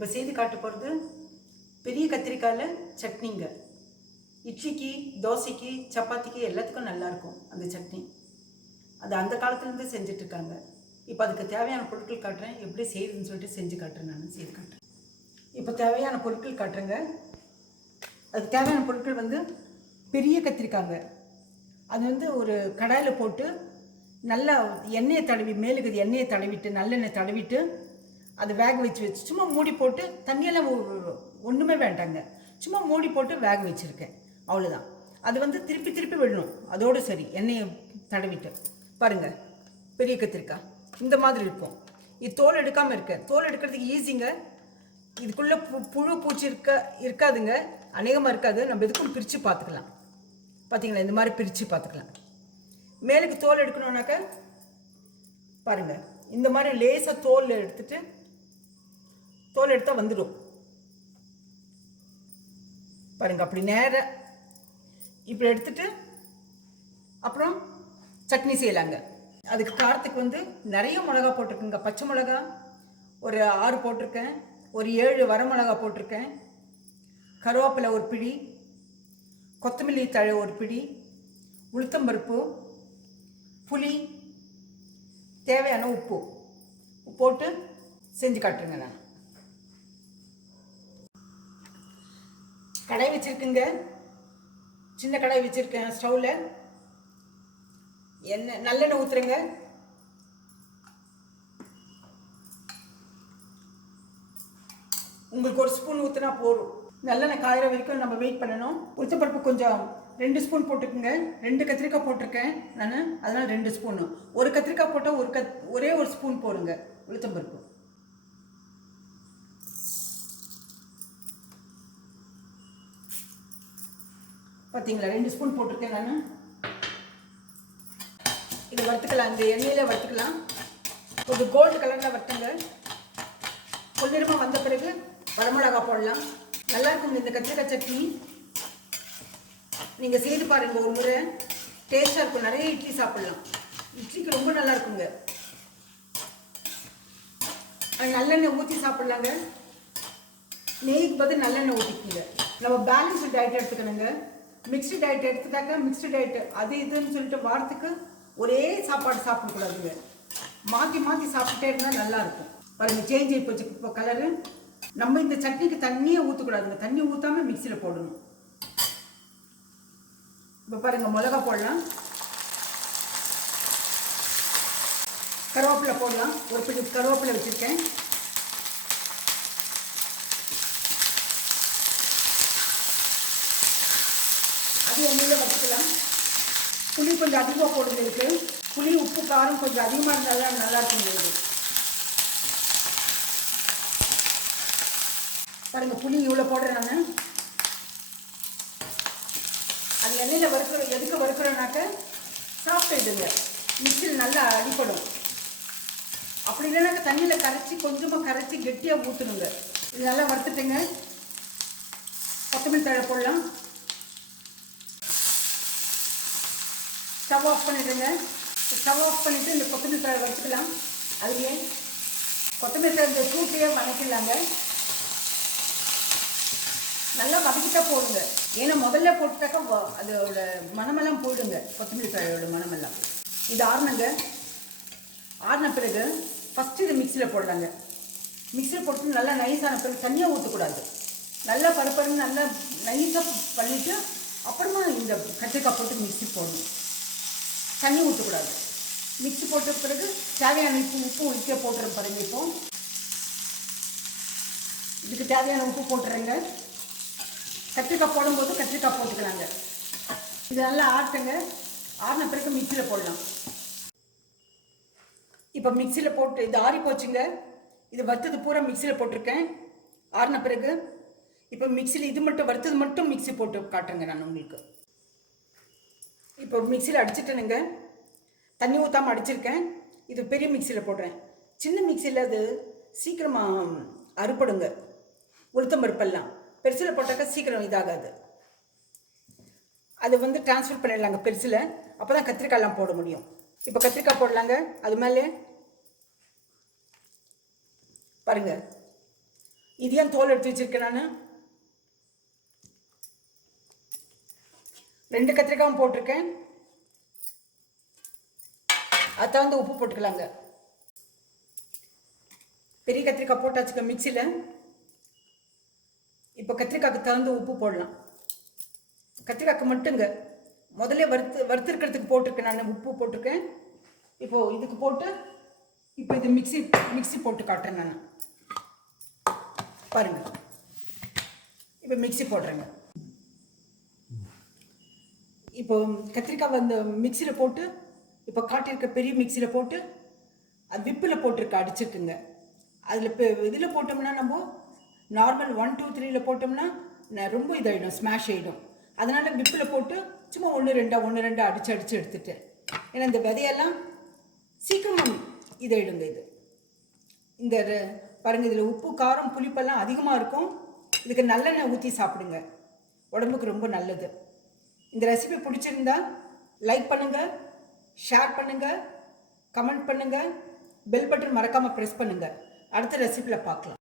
இப்போ செய்து காட்ட போகிறது பெரிய கத்திரிக்காயில் சட்னிங்க. இட்லிக்கு, தோசைக்கு, சப்பாத்திக்கு எல்லாத்துக்கும் நல்லாயிருக்கும் அந்த சட்னி. அது அந்த காலத்துலேருந்து செஞ்சிட்ருக்காங்க. இப்போ அதுக்கு தேவையான பொருட்கள் காட்டுறேன், எப்படி செய்யுதுன்னு சொல்லிட்டு செஞ்சு காட்டுறேன். நான் செய்து காட்டுறேன். இப்போ தேவையான பொருட்கள் காட்டுறேங்க. அதுக்கு தேவையான பொருட்கள் வந்து பெரிய கத்திரிக்காங்க. அது வந்து ஒரு கடாயில் போட்டு நல்லா எண்ணெயை தடவி, மேலுக்கு எண்ணெயை தடவிட்டு, நல்லெண்ணெய் தடவிட்டு அதை வேக வச்சு சும்மா மூடி போட்டு, தண்ணியெல்லாம் ஒன்றுமே வேண்டாங்க, சும்மா மூடி போட்டு வேக வச்சுருக்கேன், அவ்வளோதான். அது வந்து திருப்பி திருப்பி விடணும், அதோடு சரி. எண்ணெயை தடவிட்டு பாருங்கள், பெரிய கத்திரிக்காய் இந்த மாதிரி இருக்கும். இது தோல் எடுக்காமல் இருக்கேன். தோல் எடுக்கிறதுக்கு ஈஸிங்க. இதுக்குள்ளே புழு பூச்சி இருக்காதுங்க, அநேகமாக இருக்காது. நம்ம எதுக்கும் பிரித்து பார்த்துக்கலாம். பார்த்தீங்களா, இந்த மாதிரி பிரித்து பார்த்துக்கலாம். மேலுக்கு தோல் எடுக்கணுன்னாக்க பாருங்கள், இந்த மாதிரி லேசாக தோல் எடுத்துட்டு, தோல் எடுத்தால் வந்துடும் பாருங்கள். அப்படி நேராக இப்படி எடுத்துட்டு அப்புறம் சட்னி செய்யலாங்க. அதுக்கு காரத்துக்கு வந்து நிறைய மிளகா போட்டிருக்குங்க. பச்சை மிளகா ஒரு 6 போட்டிருக்கேன், ஒரு 7 வரமிளகா போட்டிருக்கேன், கருவேப்பிலை ஒரு பிடி, கொத்தமல்லி தழை ஒரு பிடி, உளுத்தம்பருப்பு, புளி, தேவையான உப்பு போட்டு செஞ்சு காட்டுறேங்க. நான் கடாய் வச்சுருக்குங்க, சின்ன கடாய் வச்சுருக்கேன். ஸ்டவ்வில் எண்ணெய், நல்லெண்ணெய் ஊற்றுறேங்க. உங்களுக்கு 1 ஸ்பூன் ஊற்றினா போதும். நல்லெண்ணெய் காயிற வரைக்கும் நம்ம வெயிட் பண்ணணும். உளுத்தப்பருப்பு கொஞ்சம் 2 ஸ்பூன் போட்டுக்குங்க. 2 கத்திரிக்காய் போட்டிருக்கேன் நான், அதனால் 2 ஸ்பூனு. ஒரு கத்திரிக்காய் போட்டால் ஒரே ஒரு ஸ்பூன் போடுங்க உளுத்தம்பருப்பு. பார்த்தீங்களா, 2 ஸ்பூன் போட்டிருக்கேன் நான். இது வறுத்துக்கலாம், இந்த எண்ணெயில் வறுத்துக்கலாம். கொஞ்சம் கோல்டு கலரில் வறுத்துங்க. பொன்னிறமாக வந்த பிறகு வரமிளகா போடலாம். நல்லா இருக்குங்க இந்த கத்திரிக்காய் சட்னி. நீங்கள் செய்து பாருங்கள் ஒரு முறை, டேஸ்ட்டாக இருக்கும். நிறைய இட்லி சாப்பிட்லாம், இட்லிக்கு ரொம்ப நல்லா இருக்குங்க. நல்லெண்ணெய் ஊற்றி சாப்பிட்லாங்க. நெய்க்கு பதில் நல்லெண்ணெய் ஊற்றிக்குங்க. நம்ம பேலன்ஸ்டு டயட் எடுத்துக்கணுங்க. மிக்ஸ்டு டயட் எடுத்துட்டாக்க, மிக்ஸ்டு டயட் அது இதுன்னு சொல்லிட்டு வாரத்துக்கு ஒரே சாப்பாடு சாப்பிடக்கூடாதுங்க. மாற்றி மாற்றி சாப்பிட்டே இருந்தால் நல்லாயிருக்கும். பாருங்கள், சேஞ்ச் ஆகி போச்சு இப்போ கலரு. நம்ம இந்த சட்னிக்கு தண்ணியே ஊற்றக்கூடாதுங்க, தண்ணி ஊற்றாமல் மிக்சியில் போடணும். இப்போ பாருங்கள், மிளகா போடலாம், கருவேப்பிலை போடலாம். ஒரு பிடி கருவேப்பிலை வச்சுருக்கேன். அது எண்ணெயில் வச்சுக்கலாம். புளி கொஞ்சம் அதிகமாக போடுறது இருக்குது. புளி, உப்பு, காரம் கொஞ்சம் அதிகமாக இருந்தாலும் நல்லா இருக்குங்க இது. பாருங்கள், புளி இவ்வளோ போடுறேன் நான். அது எண்ணெயில் வறுக்கிறோம். எதுக்கு வறுக்கிறோன்னாக்க, சாப்பிட்டுடுங்க, மிக்சியில் நல்லா அடிப்படும். அப்படி இல்லைனாக்க தண்ணியில் கரைச்சி, கொஞ்சமாக கரைச்சி கெட்டியாக ஊற்றணுங்க. இது நல்லா வறுத்துட்டுங்க. கொத்தமல்லி தழை போடலாம். ஸ்டவ் ஆஃப் பண்ணிவிடுங்க. ஸ்டவ் ஆஃப் பண்ணிவிட்டு இந்த கொத்தமல்லி தழை வறுத்துக்கலாம். அதுலேயே கொத்தமல்லி தழை இந்த சூட்லேயே வதக்கிடலாங்க. நல்லா வதக்கிட்டா போடுங்க. ஏன்னா முதல்ல போட்டுட்டாக்கா அதோட மனமெல்லாம் போயிடுங்க, கொத்தமல்லி தழையோட மனமெல்லாம். இது ஆறுனங்க. ஆறின பிறகு ஃபஸ்ட்டு இது மிக்சியில் போடலாங்க. மிக்சியில் போட்டு நல்லா நைஸான பிறகு தண்ணியாக ஊற்றக்கூடாது. நல்லா பருப்பருன்னு நல்லா நைஸாக பண்ணிவிட்டு அப்புறமா இந்த கத்திரிக்காய் போட்டு மிக்சி போடணும். தண்ணி ஊற்றக்கூடாது. மிக்சி போட்ட பிறகு தேவையான உப்பு ஊற்றிய போட்டுறேன் பாருங்க. இப்போ இதுக்கு தேவையான உப்பு போட்டுறேங்க. கத்திரிக்காய் போடும்போது கத்திரிக்காய் போட்டுக்கலாங்க. இது நல்லா ஆட்டுங்க. ஆறின பிறகு மிக்சியில் போடலாம். இப்போ மிக்சியில் போட்டு இது ஆறி போச்சுங்க. இது வறுத்தது பூரா மிக்சியில் போட்டிருக்கேன் ஆறின பிறகு. இப்போ மிக்சியில் இது மட்டும் வறுத்தது மட்டும் மிக்சி போட்டு காட்டுறேங்க நான் உங்களுக்கு. இப்போ மிக்சியில் அடிச்சுட்டேனுங்க, தண்ணி ஊற்றாமல் அடிச்சிருக்கேன். இது பெரிய மிக்சியில் போடுறேன். சின்ன மிக்சியில் அது சீக்கிரமாக அறுப்படுங்க, உளுத்தம்பருப்பெல்லாம். பெருசில் போட்டாக்கா சீக்கிரம் இதாகாது. அது வந்து டிரான்ஸ்ஃபர் பண்ணிடலாங்க பெருசில், அப்போ தான் கத்திரிக்காயெல்லாம் போட முடியும். இப்போ கத்திரிக்காய் போடலாங்க. அது மேலே பாருங்கள், இதையும் தோல் எடுத்து வச்சுருக்கேன் நான். 2 கத்திரிக்காயும் போட்டிருக்கேன். அதை வந்து உப்பு போட்டுக்கலாங்க. பெரிய கத்திரிக்காய் போட்டாச்சுக்க மிக்சியில். இப்போ கத்திரிக்காய்க்கு தகுந்த உப்பு போடலாம். கத்திரிக்காய்க்கு மட்டுங்க முதல்ல வறுத்துருக்கிறதுக்கு போட்டிருக்கேன் நான், உப்பு போட்டிருக்கேன். இப்போது இதுக்கு போட்டு இப்போ இது மிக்சி போட்டு காட்டுறேன் நான். பாருங்கள், இப்போ மிக்சி போடுறேங்க. இப்போ கத்திரிக்காய் வந்து மிக்சியில் போட்டு இப்போ காட்டியிருக்க பெரிய மிக்சியில் போட்டு அது விப்பில் போட்டிருக்க அடிச்சிருக்குங்க. அதில் இப்போ இதில் போட்டோம்னா நம்ம நார்மல் 1 2 3 போட்டோம்னா ரொம்ப இதாகிடும், ஸ்மாஷ் ஆகிடும். அதனால் விப்பில் போட்டு சும்மா 1 2 அடித்து எடுத்துட்டேன். ஏன்னா இந்த விதையெல்லாம் சீக்கிரம் இதாகிடுங்க. இந்த பாருங்கள், இதில் உப்பு காரம் புளிப்பெல்லாம் அதிகமாக இருக்கும். இதுக்கு நல்லெண்ணெய் ஊற்றி சாப்பிடுங்க, உடம்புக்கு ரொம்ப நல்லது. இந்த ரெசிபி பிடிச்சிருந்தா லைக் பண்ணுங்கள், ஷேர் பண்ணுங்கள், கமெண்ட் பண்ணுங்கள், பெல் பட்டன் மறக்காமல் ப்ரெஸ் பண்ணுங்கள். அடுத்த ரெசிபியில் பார்க்கலாம்.